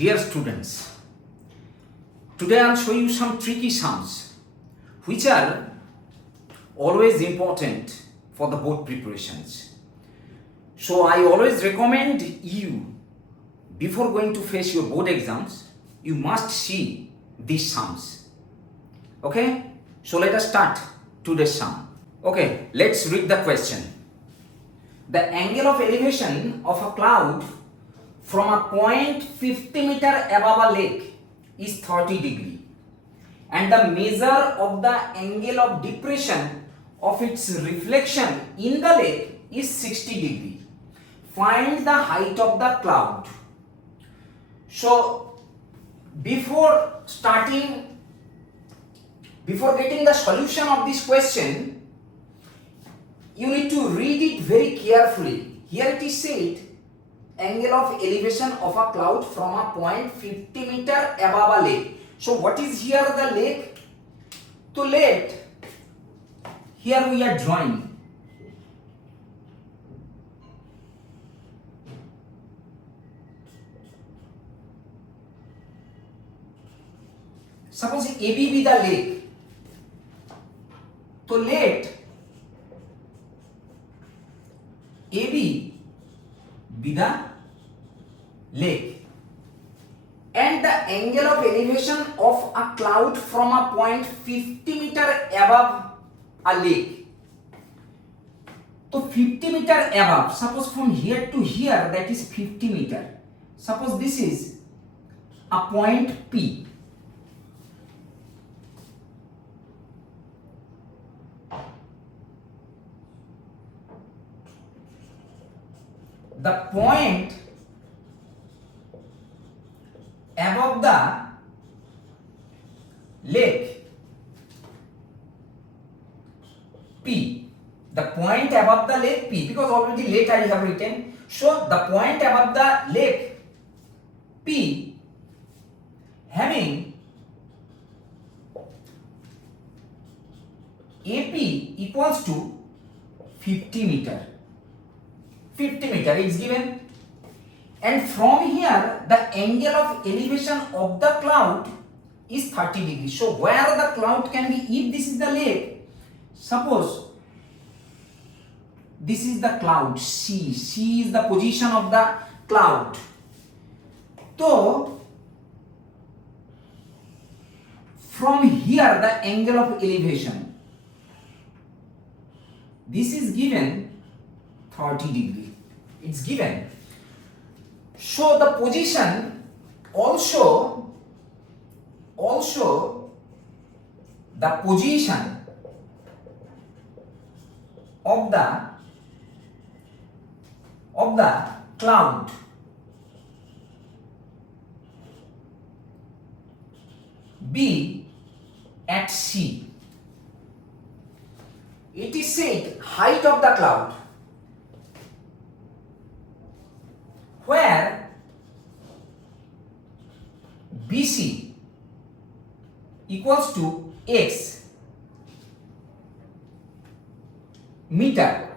Dear students, today I'll show you some tricky sums which are always important for the board preparations. So I always recommend you, before going to face your board exams, you must see these sums. Okay? So let us start today's sum. Okay, let's read the question. The angle of elevation of a cloud from a point 50 meter above a lake is 30 degree, and the measure of the angle of depression of its reflection in the lake is 60 degree. Find the height of the cloud. So before getting the solution of this question, you need to read it very carefully. Here it is said, angle of elevation of a cloud from a point 50 meter above a lake. So what is here the lake? So here we are drawing. Suppose AB be the lake. So let AB be the lake, and the angle of elevation of a cloud from a point 50 meter above a lake. So 50 meter above, suppose from here to here, that is 50 meter. Suppose this is a point P. The point above the lake P, the point above the lake P, because already lake I have written. So the point above the lake P having AP equals to 50 meter. 50 meter is given, and from here the angle of elevation of the cloud is 30 degrees. So where the cloud can be, if this is the lake, suppose this is the cloud C is the position of the cloud. So from here the angle of elevation, this is given 30 degree. It's given. So the position also the position of the cloud be at C. It is said height of the cloud, where BC equals to x meter,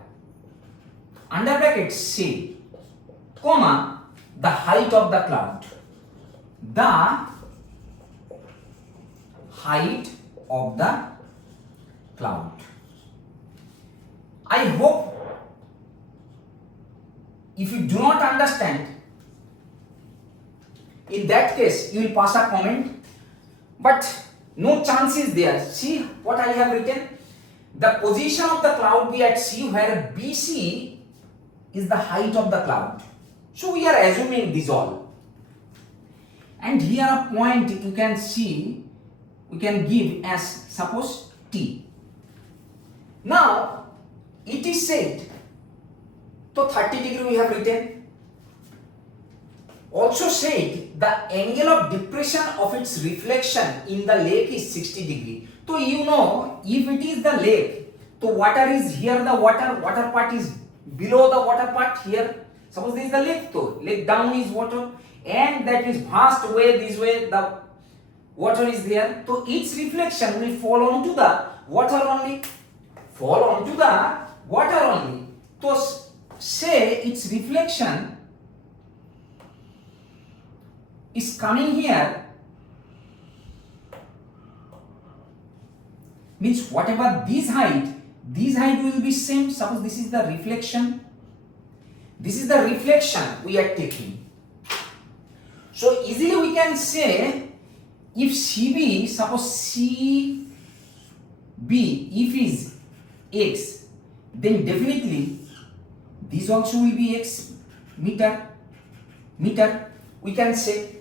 under bracket C, comma, the height of the cloud. The height of the cloud. I hope if you do not understand, in that case you will pass a comment, but no chance is there. See what I have written. The position of the cloud be at C, where BC is the height of the cloud. So we are assuming this all. And here a point you can see, we can give as suppose T. Now it is said, so 30 degree we have written. Also said the angle of depression of its reflection in the lake is 60 degree. So you know, if it is the lake, so water is here, the water part is below the water part here. Suppose this is the lake, so lake down is water, and that is vast way, this way the water is there. So its reflection will fall onto the water only. So say its reflection is coming here, means whatever this height will be same. Suppose this is the reflection. This is the reflection we are taking. So easily we can say, if CB, suppose CB, if is x, then definitely this also will be x meter, we can say,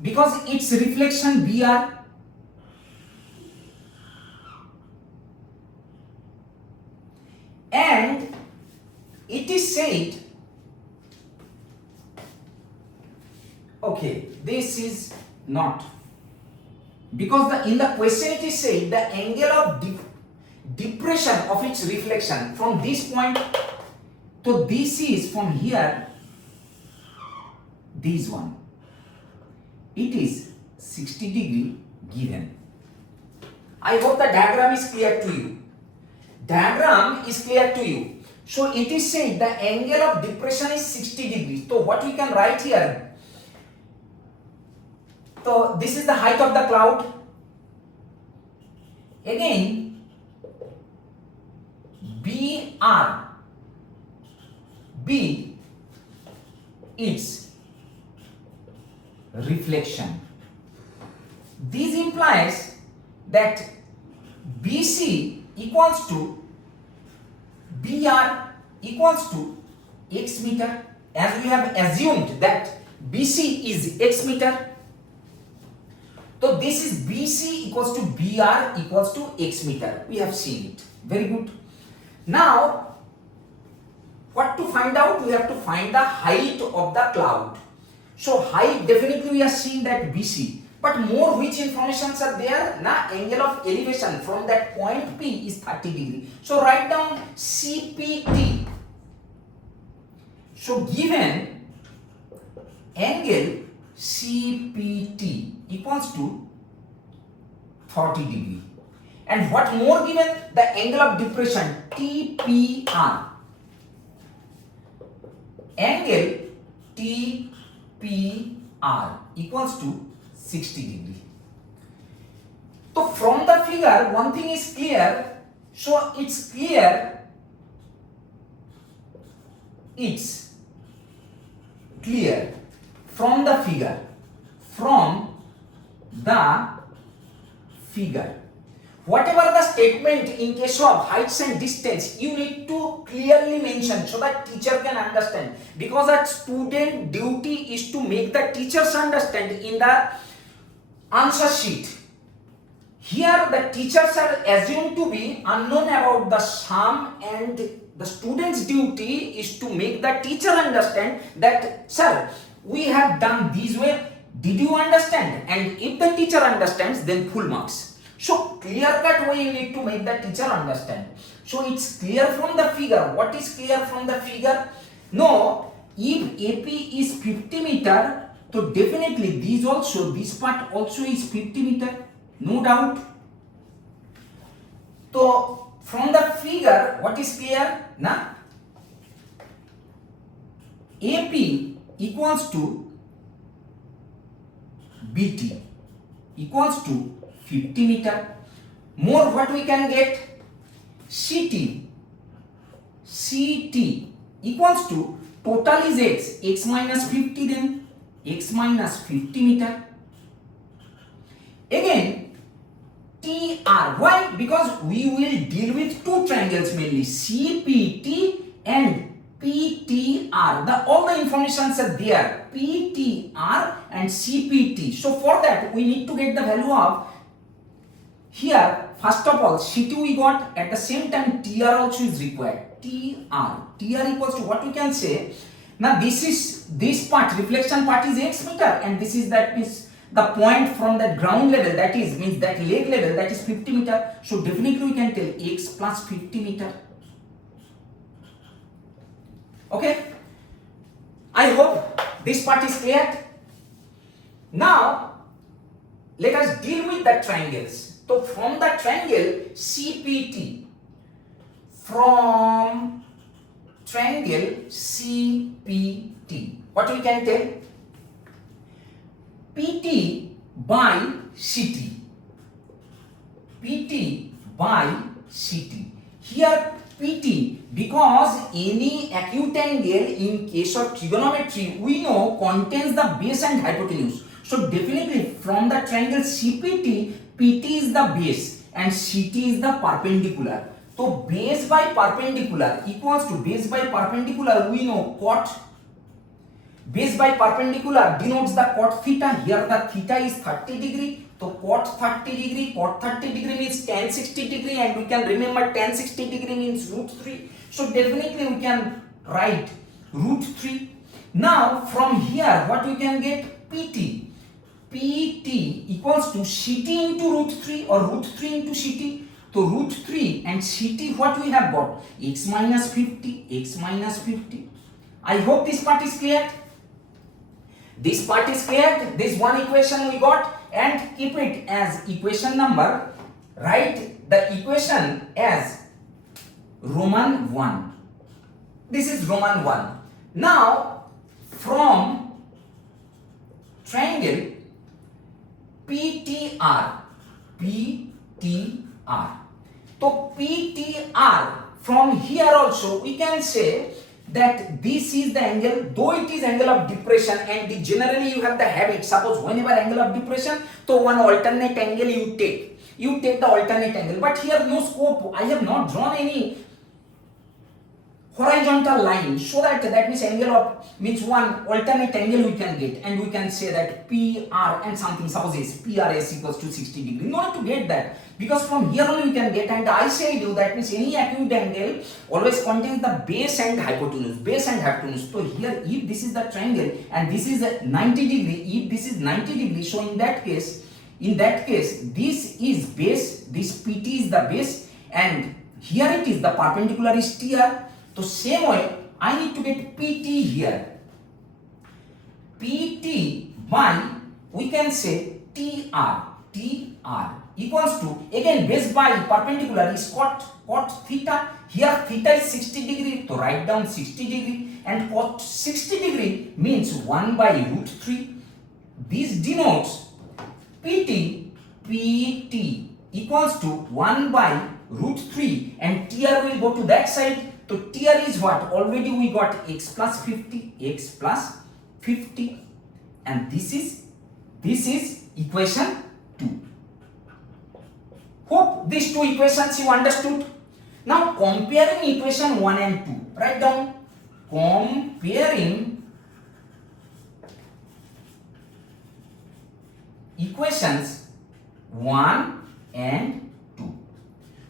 because its reflection BR. And it is said, okay, this is not, because in the question it is said the angle of depression of its reflection from this point, so this is from here, this one, it is 60 degree given. I hope the diagram is clear to you. So it is said the angle of depression is 60 degrees. So what we can write here? So this is the height of the cloud. Again, B its reflection. This implies that BC equals to BR equals to x meter, as we have assumed that BC is x meter. So this is BC equals to BR equals to x meter. We have seen it. Very good. Now, what to find out? We have to find the height of the cloud. So height, definitely we are seeing that BC. But more which informations are there? Na angle of elevation from that point P is 30 degree. So write down CPT. So given angle CPT equals to 30 degree. And what more given? The angle of depression TPR. Angle TPR equals to 60 degree. So from the figure, one thing is clear. So it's clear. It's clear from the figure. From the figure. Whatever the statement in case of heights and distance, you need to clearly mention so that teacher can understand. Because a student duty is to make the teachers understand in the answer sheet. Here the teachers are assumed to be unknown about the sum, and the student's duty is to make the teacher understand that, sir, we have done this way. Did you understand? And if the teacher understands, then full marks. So clear-cut way you need to make the teacher understand. So it's clear from the figure. What is clear from the figure? No, if AP is 50 meter, so definitely this part also is 50 meter, no doubt. So from the figure, what is clear? Na? AP equals to BT equals to 50 meter. More what we can get? CT equals to total is x minus 50, then x minus 50 meter. Again TR. Why? Because we will deal with two triangles mainly, CPT and PTR. All the informations are there, PTR and CPT. So for that we need to get the value of, here first of all CT we got, at the same time TR also is required. TR equals to what we can say. Now this part, reflection part is x meter, and this is that is the point from that ground level, that is means that leg level, that is 50 meter. So definitely we can tell x plus 50 meter. Okay, I hope this part is clear. Now let us deal with the triangles. So from the triangle CPT, from triangle CPT, what we can tell? PT by CT. PT by CT. Here PT, because any acute angle in case of trigonometry we know contains the base and hypotenuse. So definitely from the triangle CPT, PT is the base and CT is the perpendicular. So base by perpendicular equals to base by perpendicular, we know cot. Base by perpendicular denotes the cot theta. Here the theta is 30 degree. So cot 30 degree means tan 60 degree, and we can remember tan 60 degree means root 3. So definitely we can write root 3. Now from here what we can get? PT. PT equals to CT into root 3 or root 3 into CT. So root 3 and CT, what we have got? X minus 50, X minus 50. I hope this part is clear. This part is clear. This one equation we got, and keep it as equation number. Write the equation as Roman 1. This is Roman 1. Now from triangle PTR, so PTR, from here also we can say that this is the angle, though it is angle of depression, and generally you have the habit, suppose whenever angle of depression, so one alternate angle you take the alternate angle, but here no scope. I have not drawn any horizontal line, so that means angle of means one alternate angle we can get, and we can say that PR and something, suppose is PRS equals to 60 degree. No need to get that, because from here only we can get, and I said you that means any acute angle always contains the base and hypotenuse. So here if this is the triangle and this is 90 degree, if this is 90 degree, so in that case this is base, this PT is the base, and here it is the perpendicular is TR. So same way I need to get PT here. PT by, we can say TR equals to, again base by perpendicular is cot theta. Here theta is 60 degree, so write down 60 degree, and cot 60 degree means 1 by root 3. This denotes PT equals to 1 by root 3, and TR will go to that side. So TR is what? Already we got x plus 50, and this is equation 2. Hope these two equations you understood. Now comparing equation 1 and 2, write down comparing equations 1 and 2.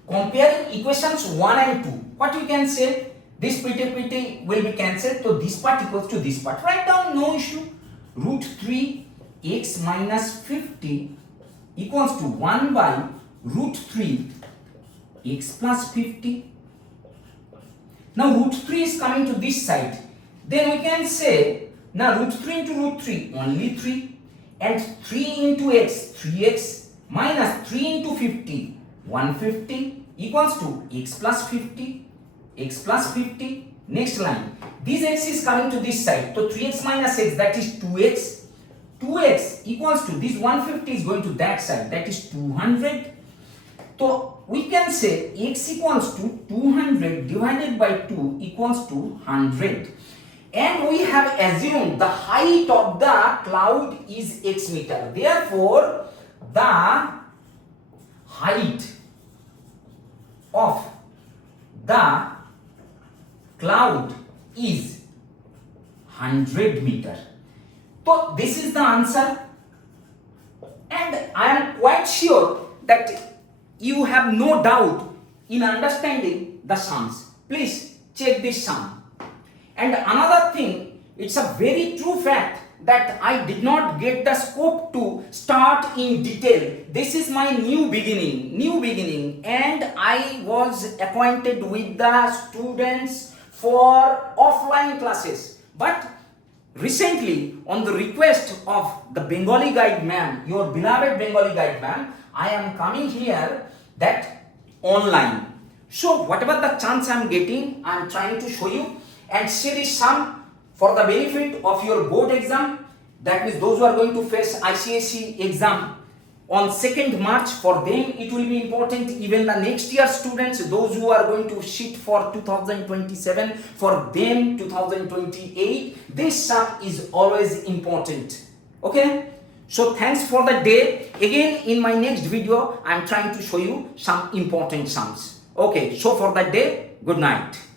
Comparing equations 1 and 2, what we can say? This PT will be cancelled, so this part equals to this part. Write down, no issue. Root 3 x minus 50 equals to 1 by root 3 x plus 50. Now root 3 is coming to this side. Then we can say, now root 3 into root 3, only 3. And 3 into x, 3x, minus 3 into 50, 150 equals to x plus 50. Next line, this x is coming to this side, so 3x minus x, that is 2x. 2x equals to this 150 is going to that side, that is 200. So we can say x equals to 200 divided by 2 equals to 100. And we have assumed the height of the cloud is x meter. Therefore, the height of the cloud is 100 meter. So this is the answer, and I am quite sure that you have no doubt in understanding the sums. Please check this sum. And another thing, it's a very true fact that I did not get the scope to start in detail. This is my new beginning, and I was acquainted with the students for offline classes. But recently, on the request of the Bengali guide ma'am, your beloved Bengali guide ma'am, I am coming here that online. So whatever the chance I am getting, I am trying to show you and see this sum for the benefit of your board exam. that means those who are going to face ICSE exam on 2nd March, for them it will be important. Even the next year students, those who are going to sit for 2027, for them 2028, this sum is always important. Okay, so thanks for the day. Again in my next video I am trying to show you some important sums. Okay, so for that day, good night.